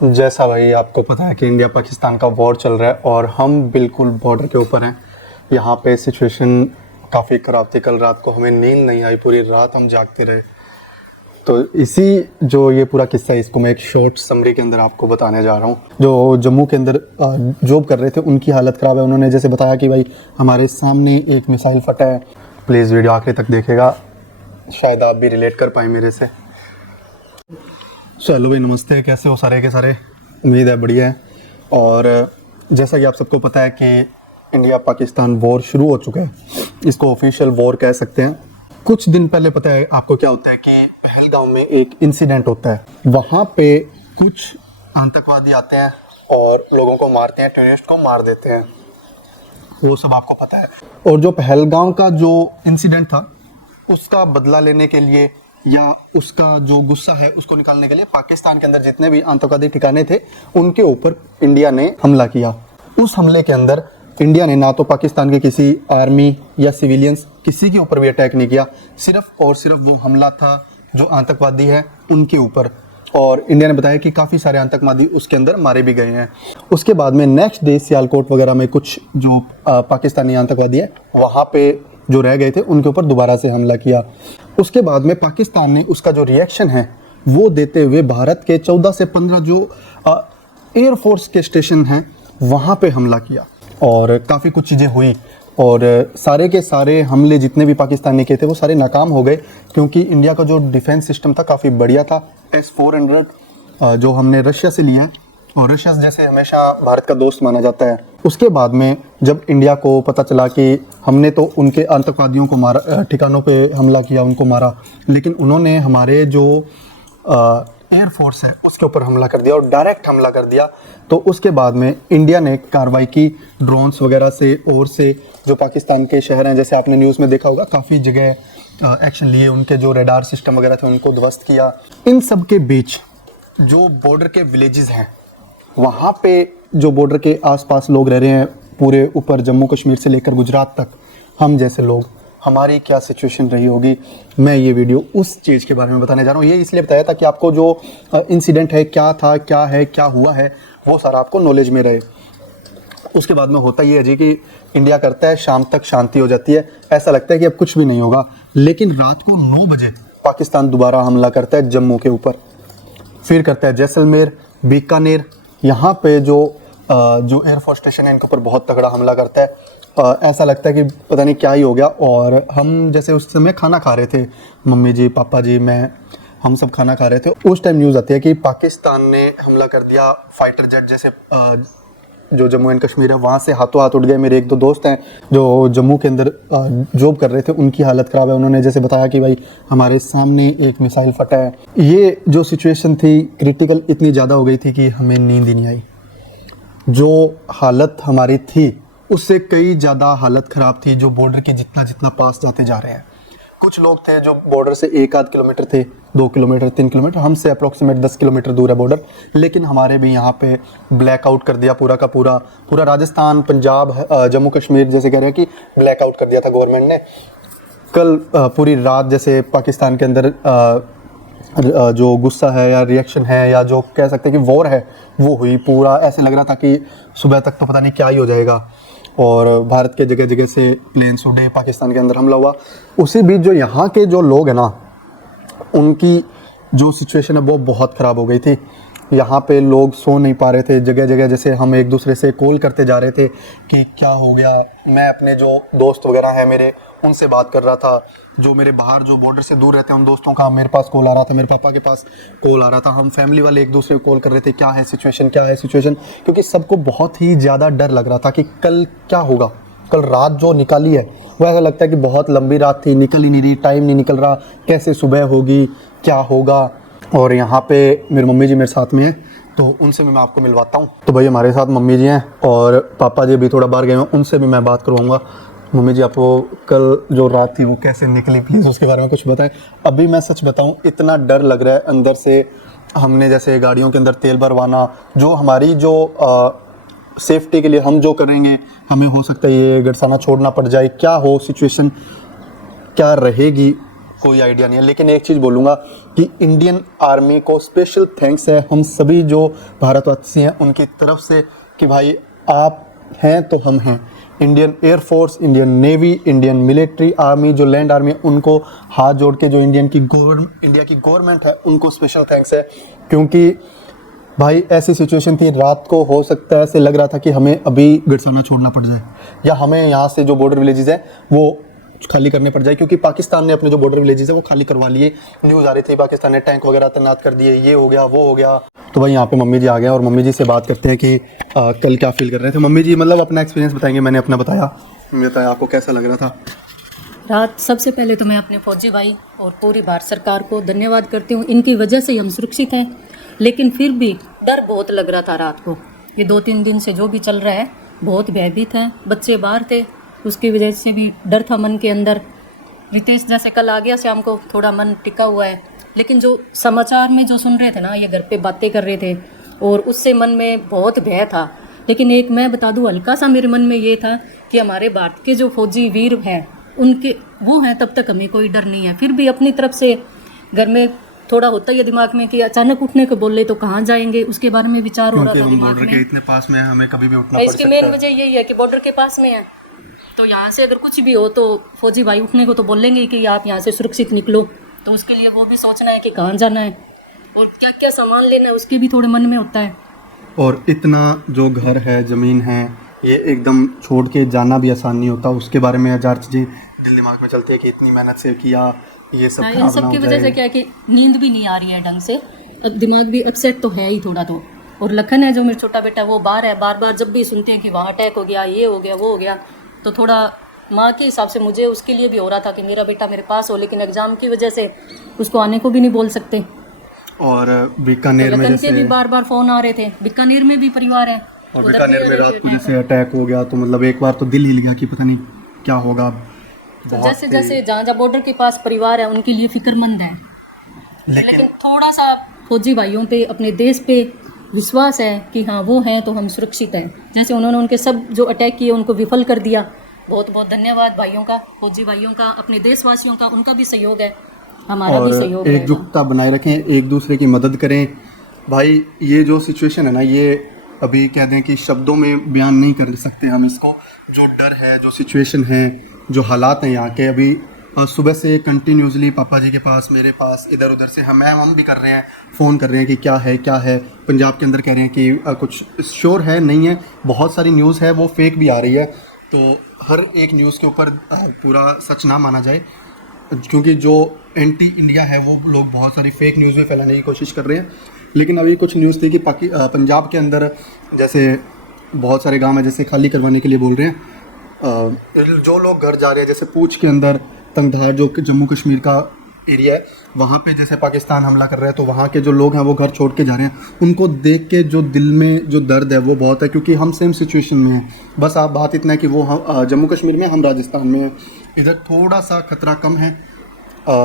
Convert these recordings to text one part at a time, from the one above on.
जैसा भाई आपको पता है कि इंडिया पाकिस्तान का वॉर चल रहा है और हम बिल्कुल बॉर्डर के ऊपर हैं। यहाँ पे सिचुएशन काफ़ी ख़राब थी। कल रात को हमें नींद नहीं आई, पूरी रात हम जागते रहे। तो इसी जो ये पूरा किस्सा है, इसको मैं एक शॉर्ट समरी के अंदर आपको बताने जा रहा हूँ। जो जम्मू के अंदर जॉब कर रहे थे उनकी हालत ख़राब है। उन्होंने जैसे बताया कि भाई हमारे सामने एक मिसाइल फटा है। प्लीज़ वीडियो आखिर तक देखिएगा, शायद आप भी रिलेट कर पाए मेरे से। चलो भाई, नमस्ते, कैसे हो सारे के सारे? उम्मीद है बढ़िया है। और जैसा कि आप सबको पता है कि इंडिया पाकिस्तान वॉर शुरू हो चुका है, इसको ऑफिशियल वॉर कह सकते हैं। कुछ दिन पहले पता है आपको क्या होता है कि पहलगाम में एक इंसिडेंट होता है। वहाँ पे कुछ आतंकवादी आते हैं और लोगों को मारते हैं, टेररिस्ट को मार देते हैं, वो सब आपको पता है। और जो पहलगाम का जो इंसिडेंट था, उसका बदला लेने के लिए या उसका जो गुस्सा है उसको निकालने के लिए पाकिस्तान के अंदर जितने भी आतंकवादी ठिकाने थे उनके ऊपर इंडिया ने हमला किया। उस हमले के अंदर इंडिया ने ना तो पाकिस्तान के किसी आर्मी या सिविलियंस किसी के ऊपर भी अटैक नहीं किया, सिर्फ और सिर्फ वो हमला था जो आतंकवादी है उनके ऊपर। और इंडिया ने बताया कि काफ़ी सारे आतंकवादी उसके अंदर मारे भी गए हैं। उसके बाद में नेक्स्ट डे सियालकोट वगैरह में कुछ जो पाकिस्तानी आतंकवादी है वहाँ पे जो रह गए थे उनके ऊपर दोबारा से हमला किया। उसके बाद में पाकिस्तान ने उसका जो रिएक्शन है वो देते हुए भारत के 14 से 15 जो एयरफोर्स के स्टेशन हैं वहाँ पे हमला किया और काफ़ी कुछ चीज़ें हुई। और सारे के सारे हमले जितने भी पाकिस्तान ने किए थे वो सारे नाकाम हो गए, क्योंकि इंडिया का जो डिफेंस सिस्टम था काफ़ी बढ़िया था। S-400 जो हमने रशिया से लिया है, और रशिया जैसे हमेशा भारत का दोस्त माना जाता है। उसके बाद में जब इंडिया को पता चला कि हमने तो उनके आतंकवादियों को मारा, ठिकानों पे हमला किया, उनको मारा, लेकिन उन्होंने हमारे जो एयरफोर्स है उसके ऊपर हमला कर दिया और डायरेक्ट हमला कर दिया। तो उसके बाद में इंडिया ने कार्रवाई की ड्रोन्स वगैरह से, और से जो पाकिस्तान के शहर हैं, जैसे आपने न्यूज़ में देखा होगा, काफ़ी जगह एक्शन लिए, उनके जो रडार सिस्टम वगैरह थे उनको ध्वस्त किया। इन सब के बीच जो बॉर्डर के विलेजेस हैं वहाँ पे जो बॉर्डर के आसपास लोग रह रहे हैं, पूरे ऊपर जम्मू कश्मीर से लेकर गुजरात तक, हम जैसे लोग, हमारी क्या सिचुएशन रही होगी, मैं ये वीडियो उस चीज़ के बारे में बताने जा रहा हूँ। ये इसलिए बताया था कि आपको जो इंसिडेंट है, क्या था, क्या है, क्या हुआ है, वो सारा आपको नॉलेज में रहे। उसके बाद में होता ये है जी कि इंडिया करता है, शाम तक शांति हो जाती है, ऐसा लगता है कि अब कुछ भी नहीं होगा, लेकिन रात को 9 बजे पाकिस्तान दोबारा हमला करता है जम्मू के ऊपर, फिर करता है जैसलमेर, बीकानेर, यहाँ पे जो एयरफोर्स स्टेशन है इनके ऊपर बहुत तगड़ा हमला करता है। ऐसा लगता है कि पता नहीं क्या ही हो गया। और हम जैसे उस समय खाना खा रहे थे, मम्मी जी, पापा जी, मैं, हम सब खाना खा रहे थे। उस टाइम न्यूज़ आती है कि पाकिस्तान ने हमला कर दिया, फाइटर जेट जैसे जो जम्मू एंड कश्मीर है वहाँ से हाथों हाथ उड़ गए। मेरे 1-2 दोस्त हैं जो जम्मू के अंदर जॉब कर रहे थे, उनकी हालत ख़राब है। उन्होंने जैसे बताया कि भाई हमारे सामने एक मिसाइल फटा है। ये जो सिचुएशन थी क्रिटिकल इतनी ज़्यादा हो गई थी कि हमें नींद ही नहीं आई। जो हालत हमारी थी उससे कई ज़्यादा हालत ख़राब थी जो बॉर्डर के जितना जितना पास जाते जा रहे हैं। कुछ लोग थे जो बॉर्डर से 1-8 किलोमीटर थे, 2 किलोमीटर, 3 किलोमीटर, हमसे अप्रोक्सीमेट 10 किलोमीटर दूर है बॉर्डर, लेकिन हमारे भी यहाँ पे ब्लैकआउट कर दिया पूरा का पूरा। पूरा राजस्थान, पंजाब, जम्मू कश्मीर जैसे कह रहे हैं कि ब्लैकआउट कर दिया था गवर्नमेंट ने। कल पूरी रात जैसे पाकिस्तान के अंदर जो गुस्सा है या रिएक्शन है या जो कह सकते हैं कि वॉर है वो हुई। पूरा ऐसे लग रहा था कि सुबह तक तो पता नहीं क्या ही हो जाएगा। और भारत के जगह जगह से प्लेन्स उड़े, पाकिस्तान के अंदर हमला हुआ। उसी बीच जो यहाँ के जो लोग हैं ना, उनकी जो सिचुएशन है वो बहुत ख़राब हो गई थी। यहाँ पे लोग सो नहीं पा रहे थे। जगह जगह जैसे हम एक दूसरे से कॉल करते जा रहे थे कि क्या हो गया। मैं अपने जो दोस्त वगैरह हैं मेरे, उनसे बात कर रहा था। जो मेरे बाहर जो बॉर्डर से दूर रहते हैं उन दोस्तों का मेरे पास कॉल आ रहा था, मेरे पापा के पास कॉल आ रहा था। हम फैमिली वाले एक दूसरे को कॉल कर रहे थे, क्या है सिचुएशन, क्या है सिचुएशन, क्योंकि सबको बहुत ही ज़्यादा डर लग रहा था कि कल क्या होगा। कल रात जो निकाली है वो ऐसा लगता है कि बहुत लंबी रात थी, निकल ही नहीं रही, टाइम नहीं निकल रहा, कैसे सुबह होगी, क्या होगा। और यहाँ पे मेरी मम्मी जी मेरे साथ में हैं, तो उनसे भी मैं आपको मिलवाता हूँ। तो भाई हमारे साथ मम्मी जी हैं और पापा जी भी थोड़ा बाहर गए हैं, उनसे भी मैं बात करवाऊँगा। मम्मी जी, आपको कल जो रात थी वो कैसे निकली, प्लीज़ उसके बारे में कुछ बताएं। अभी मैं सच बताऊं, इतना डर लग रहा है अंदर से। हमने जैसे गाड़ियों के अंदर तेल भरवाना, जो हमारी जो सेफ्टी के लिए हम जो करेंगे, हमें हो सकता है ये गड़साना छोड़ना पड़ जाए, क्या हो सिचुएशन क्या रहेगी, कोई आइडिया नहीं है। लेकिन एक चीज़ बोलूँगा कि इंडियन आर्मी को स्पेशल थैंक्स है हम सभी जो भारतवासी हैं उनकी तरफ से कि भाई आप हैं तो हम हैं। Indian air force, Indian navy, Indian military army, जो लैंड आर्मी है, उनको हाथ जोड़ के जो इंडिया की गवर्नमेंट है उनको स्पेशल थैंक्स है। क्योंकि भाई ऐसी सिचुएशन थी, रात को हो सकता है ऐसे लग रहा था कि हमें अभी गड़साना छोड़ना पड़ जाए या हमें यहाँ से जो बॉर्डर विलेजेस हैं वो खाली करने पड़ जाए, क्योंकि पाकिस्तान ने अपने जो बॉर्डर विलेजेस है वो खाली करवा लिए। न्यूज़ आ रही थी पाकिस्तान ने टैंक वगैरह तैनात कर दिए, ये हो गया वो हो गया। तो भाई यहाँ पे मम्मी जी आ गए और मम्मी जी से बात करते हैं कि कल क्या फील कर रहे थे। मम्मी जी मतलब अपना एक्सपीरियंस बताएंगे, मैंने अपना बताया, बताया आपको कैसा लग रहा था रात। सबसे पहले तो मैं अपने फौजी भाई और पूरी भारत सरकार को धन्यवाद करती हूँ, इनकी वजह से हम सुरक्षित हैं। लेकिन फिर भी डर बहुत लग रहा था रात को। ये 2-3 दिन से जो भी चल रहा है बहुत भयभीत है। बच्चे बाहर थे, उसकी वजह से भी डर था मन के अंदर। रितेश जैसे कल आ गया शाम को, थोड़ा मन टिका हुआ है। लेकिन जो समाचार में जो सुन रहे थे ना, ये घर पे बातें कर रहे थे और उससे मन में बहुत भय था। लेकिन एक मैं बता दूँ, हल्का सा मेरे मन में ये था कि हमारे भारत के जो फौजी वीर हैं उनके वो हैं, तब तक हमें कोई डर नहीं है। फिर भी अपनी तरफ से घर में थोड़ा होता ही है दिमाग में कि अचानक उठने को बोले तो कहाँ जाएंगे, उसके बारे में विचार हो रहा था दिमाग में। के इतने पास में हमें कभी भी उठना पड़ सकता है। इसकी मेन वजह यही है कि बॉर्डर के पास में है, तो यहाँ से अगर कुछ भी हो तो फौजी भाई उठने को तो बोलेंगे कि आप यहाँ से सुरक्षित निकलो। तो उसके लिए वो भी सोचना है कि कहाँ जाना है और क्या क्या सामान लेना है, उसके भी थोड़े मन में होता है। और इतना जो घर है, ज़मीन है, ये एकदम छोड़ के जाना भी आसान नहीं होता। उसके बारे में हजार चीज़ें दिल दिमाग में चलती है कि इतनी मेहनत से किया, ये सब इन सब की वजह से क्या है कि नींद भी नहीं आ रही है ढंग से, अब दिमाग भी अपसेट तो है ही थोड़ा तो। और लखन है जो मेरा छोटा बेटा, वो बाहर है, बार बार जब भी सुनते हैं कि वहाँ अटैक हो गया, ये हो गया वो हो गया, तो थोड़ा माँ के हिसाब से मुझे उसके लिए भी हो रहा था कि मेरा बेटा मेरे पास हो। लेकिन एग्ज़ाम की वजह से उसको आने को भी नहीं बोल सकते। और बीकानेर में जैसे भी बार बार फ़ोन आ रहे थे, बीकानेर में भी परिवार है और बीकानेर में रात को जैसे अटैक हो गया तो मतलब एक बार तो दिल हिल गया कि पता नहीं क्या होगा। तो जैसे जैसे जहाँ जहाँ बॉर्डर के पास परिवार है उनके लिए फिक्रमंद है। लेकिन थोड़ा सा फौजी भाइयों पे, अपने देश पे विश्वास है कि हाँ वो हैं तो हम सुरक्षित हैं। जैसे उन्होंने उनके सब जो अटैक किए उनको विफल कर दिया। बहुत बहुत धन्यवाद भाइयों का, फौजी भाइयों का, अपने देशवासियों का, उनका भी सहयोग है, हमारा भी सहयोग है। एकजुटता बनाए रखें, एक दूसरे की मदद करें। भाई ये जो सिचुएशन है ना, ये अभी कह दें कि शब्दों में बयान नहीं कर सकते हम इसको। जो डर है, जो सिचुएशन है, जो हालात हैं यहाँ के, अभी सुबह से कंटिन्यूसली पापा जी के पास, मेरे पास, इधर उधर से हम भी कर रहे हैं, फ़ोन कर रहे हैं कि क्या है। पंजाब के अंदर कह रहे हैं कि कुछ श्योर है नहीं है, बहुत सारी न्यूज़ है वो फेक भी आ रही है। तो हर एक न्यूज़ के ऊपर पूरा सच ना माना जाए, क्योंकि जो एंटी इंडिया है वो लोग बहुत सारी फेक न्यूज़ में फैलाने की कोशिश कर रहे हैं। लेकिन अभी कुछ न्यूज़ थी कि पंजाब के अंदर जैसे बहुत सारे गांव है जैसे खाली करवाने के लिए बोल रहे हैं। जो लोग घर जा रहे हैं, जैसे पूंछ के अंदर तंगधार जो जम्मू कश्मीर का एरिया है, वहाँ पे जैसे पाकिस्तान हमला कर रहा है, तो वहाँ के जो लोग हैं वो घर छोड़ के जा रहे हैं। उनको देख के जो दिल में जो दर्द है वो बहुत है, क्योंकि हम सेम सिचुएशन में हैं। बस आप बात इतना है कि वो हम जम्मू कश्मीर में, हम राजस्थान में हैं। इधर थोड़ा सा खतरा कम है,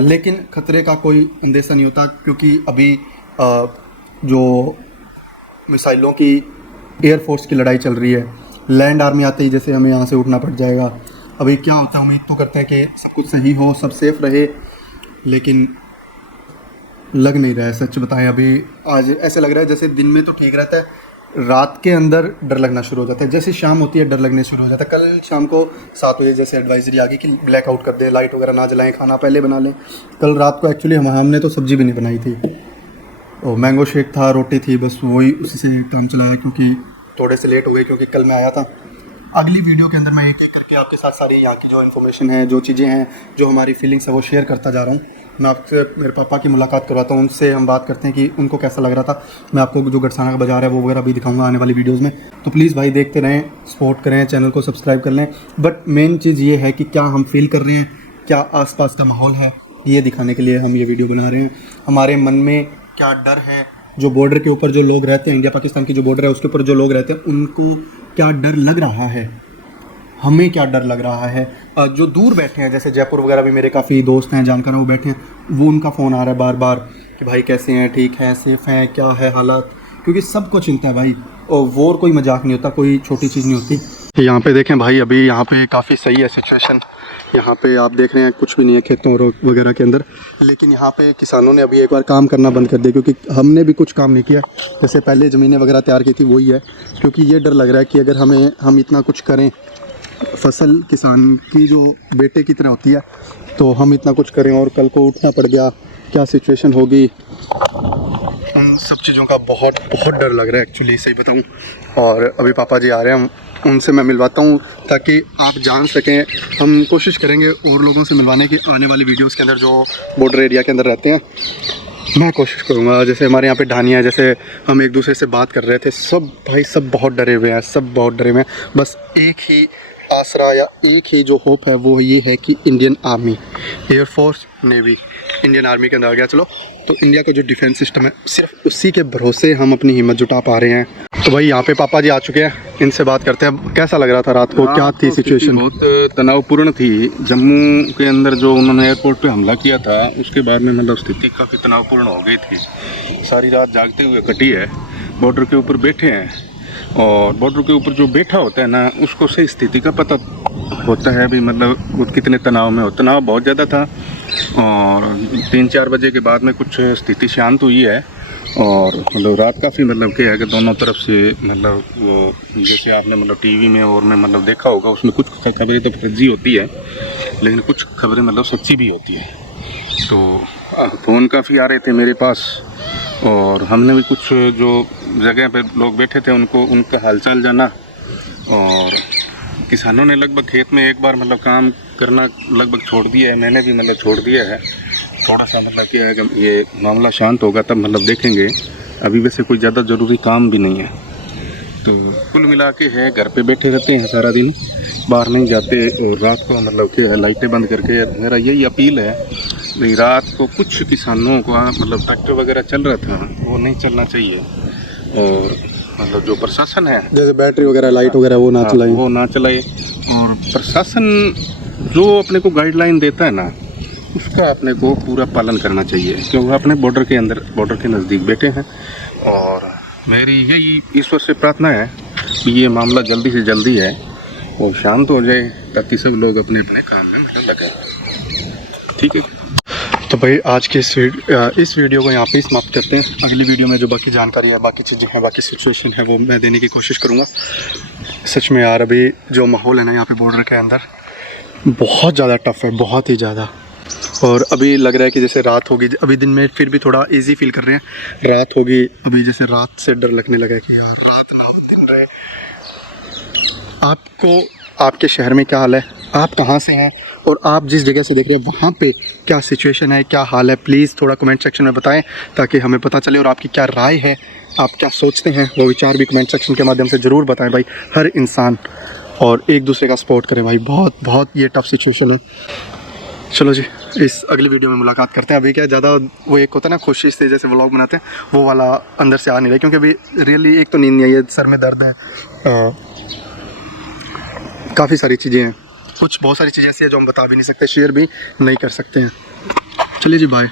लेकिन खतरे का कोई अंदेशा नहीं होता, क्योंकि अभी जो मिसाइलों की एयरफोर्स की लड़ाई चल रही है, लैंड आर्मी आते ही जैसे हमें यहाँ से उठना पड़ जाएगा। अभी क्या होता है, उम्मीद तो करते हैं कि सब कुछ सही हो, सब सेफ रहे, लेकिन लग नहीं रहा है। सच बताएं, अभी आज ऐसे लग रहा है जैसे दिन में तो ठीक रहता है, रात के अंदर डर लगना शुरू हो जाता है। जैसे शाम होती है डर लगने शुरू हो जाता है। कल शाम को 7 बजे जैसे एडवाइजरी आ गई कि ब्लैकआउट कर दें, लाइट वगैरह ना जलाएं, खाना पहले बना लें। कल रात को एक्चुअली हमने तो सब्ज़ी भी नहीं बनाई थी, और मैंगो शेक था, रोटी थी, बस वही उसी से काम चलाया, क्योंकि थोड़े से लेट हो गए क्योंकि कल मैं आया था। अगली वीडियो के अंदर मैं एक एक करके आपके साथ सारी यहाँ की जो इन्फॉर्मेशन है, जो चीज़ें हैं, जो हमारी फीलिंग्स है वो शेयर करता जा रहा हूँ। मैं आपसे मेरे पापा की मुलाकात करवाता हूँ, उनसे हम बात करते हैं कि उनको कैसा लग रहा था। मैं आपको जो गड़साना का बाजार है वो वगैरह भी दिखाऊंगा आने वाली वीडियोज़ में। तो प्लीज़ भाई देखते रहें, सपोर्ट करें, चैनल को सब्सक्राइब कर लें। बट मेन चीज़ ये है कि क्या हम फील कर रहे हैं, क्या आसपास का माहौल है, ये दिखाने के लिए हम ये वीडियो बना रहे हैं। हमारे मन में क्या डर है, जो बॉर्डर के ऊपर जो लोग रहते हैं, इंडिया पाकिस्तान की जो बॉर्डर है उसके ऊपर जो लोग रहते हैं, उनको क्या डर लग रहा है, हमें क्या डर लग रहा है। जो दूर बैठे हैं, जैसे जयपुर वगैरह भी मेरे काफ़ी दोस्त हैं, जानकार हैं, वो बैठे हैं, वो उनका फ़ोन आ रहा है बार बार कि भाई कैसे हैं, ठीक है, सेफ़ हैं, क्या है हालात, क्योंकि सबको चिंता है भाई। और वॉर कोई मजाक नहीं होता, कोई छोटी चीज़ नहीं होती। यहाँ पे देखें भाई, अभी यहाँ पे काफ़ी सही है सिचुएशन। यहाँ पे आप देख रहे हैं कुछ भी नहीं है खेतों वगैरह के अंदर, लेकिन यहाँ पे किसानों ने अभी एक बार काम करना बंद कर दिया, क्योंकि हमने भी कुछ काम नहीं किया। जैसे पहले ज़मीनें वगैरह तैयार की थी वही है, क्योंकि ये डर लग रहा है कि अगर हम इतना कुछ करें, फसल किसान की जो बेटे की तरह होती है, तो हम इतना कुछ करें और कल को उठना पड़ गया, क्या सिचुएशन होगी, उन सब चीज़ों का बहुत बहुत डर लग रहा है एक्चुअली, सही बताऊं। और अभी पापा जी आ रहे हैं, उनसे मैं मिलवाता हूं ताकि आप जान सकें। हम कोशिश करेंगे और लोगों से मिलवाने की आने वाली वीडियोस के अंदर, जो बॉर्डर एरिया के अंदर रहते हैं। मैं कोशिश करूंगा, जैसे हमारे यहाँ पे ढानिया, जैसे हम एक दूसरे से बात कर रहे थे, सब भाई सब बहुत डरे हुए हैं, सब बहुत डरे हुए हैं। बस एक ही आसरा या एक ही जो होप है वो ये है कि Indian army, air force, navy, Indian army के अंदर आ गया। चलो, तो इंडिया का जो डिफेंस सिस्टम है, सिर्फ उसी के भरोसे हम अपनी हिम्मत जुटा पा रहे हैं। तो भाई यहाँ पे पापा जी आ चुके हैं, इनसे बात करते हैं। कैसा लग रहा था रात को, क्या थी सिचुएशन? बहुत तनावपूर्ण थी। जम्मू के अंदर जो उन्होंने एयरपोर्ट पे हमला किया था, उसके बाद में मतलब स्थिति काफ़ी तनावपूर्ण हो गई थी। सारी रात जागते हुए कटी है। बॉर्डर के ऊपर बैठे हैं, और बॉर्डर के ऊपर जो बैठा होता है ना, उसको सही स्थिति का पता होता है भी, मतलब वो कितने तनाव में हो। तनाव बहुत ज़्यादा था, और 3-4 बजे के बाद में कुछ स्थिति शांत हुई है। और मतलब रात काफ़ी मतलब क्या है कि दोनों तरफ से मतलब वो, जैसे आपने मतलब टीवी में और में मतलब देखा होगा, उसमें कुछ खबरें तो फर्जी होती है, लेकिन कुछ खबरें मतलब सच्ची भी होती है। तो फ़ोन काफ़ी आ रहे थे मेरे पास, और हमने भी कुछ जो जगह पे लोग बैठे थे उनका हालचाल जाना। और किसानों ने लगभग खेत में एक बार मतलब काम करना लगभग छोड़ दिया है, मैंने भी मतलब छोड़ दिया है। थोड़ा सा मतलब क्या है कि ये मामला शांत होगा तब मतलब देखेंगे। अभी वैसे कोई ज़्यादा ज़रूरी काम भी नहीं है। तो कुल मिला के है, घर पे बैठे रहते हैं सारा दिन, बाहर नहीं जाते। और रात को मतलब क्या है, लाइटें बंद करके, मेरा यही अपील है भाई, रात को कुछ किसानों को मतलब ट्रैक्टर वगैरह चल रहा था, वो नहीं चलना चाहिए। और मतलब जो प्रशासन है, जैसे बैटरी वगैरह, लाइट वगैरह, वो ना चलाए, वो ना चलाए। और प्रशासन जो अपने को गाइडलाइन देता है ना, उसका अपने को पूरा पालन करना चाहिए, क्योंकि अपने बॉर्डर के अंदर, बॉर्डर के नज़दीक बैठे हैं। और मेरी यही ईश्वर से प्रार्थना है कि ये मामला जल्दी से जल्दी है और शांत हो जाए, ताकि सब लोग अपने अपने काम में मतलब लगें। ठीक है। तो भाई आज के इस वीडियो को यहाँ पे समाप्त करते हैं। अगली वीडियो में जो बाकी जानकारी है, बाकी चीज़ें हैं, बाकी सिचुएशन है, वो मैं देने की कोशिश करूँगा। सच में यार, अभी जो माहौल है ना यहाँ पे बॉर्डर के अंदर, बहुत ज़्यादा टफ है, बहुत ही ज़्यादा। और अभी लग रहा है कि जैसे रात होगी, अभी दिन में फिर भी थोड़ा इजी फील कर रहे हैं, रात होगी अभी जैसे रात से डर लगने लगा है कि यार रात ना हो दिन रहे। आपको आपके शहर में क्या हाल है, आप कहाँ से हैं, और आप जिस जगह से देख रहे हैं वहाँ पे क्या सिचुएशन है, क्या हाल है, प्लीज़ थोड़ा कमेंट सेक्शन में बताएं ताकि हमें पता चले। और आपकी क्या राय है, आप क्या सोचते हैं, वो विचार भी कमेंट सेक्शन के माध्यम से ज़रूर बताएं भाई, हर इंसान। और एक दूसरे का सपोर्ट करें भाई, बहुत बहुत ये टफ सिचुएशन है। चलो जी, इस अगली वीडियो में मुलाकात करते हैं। अभी क्या ज़्यादा वो एक होता है ना, खुशी से जैसे व्लॉग बनाते हैं, वो वाला अंदर से आ नहीं रहा, क्योंकि अभी रियली एक तो नींद नहीं आई है, सर में दर्द है, काफ़ी सारी चीज़ें हैं, कुछ बहुत सारी चीज़ें ऐसी हैं जो हम बता भी नहीं सकते, शेयर भी नहीं कर सकते हैं। चलिए जी, बाय।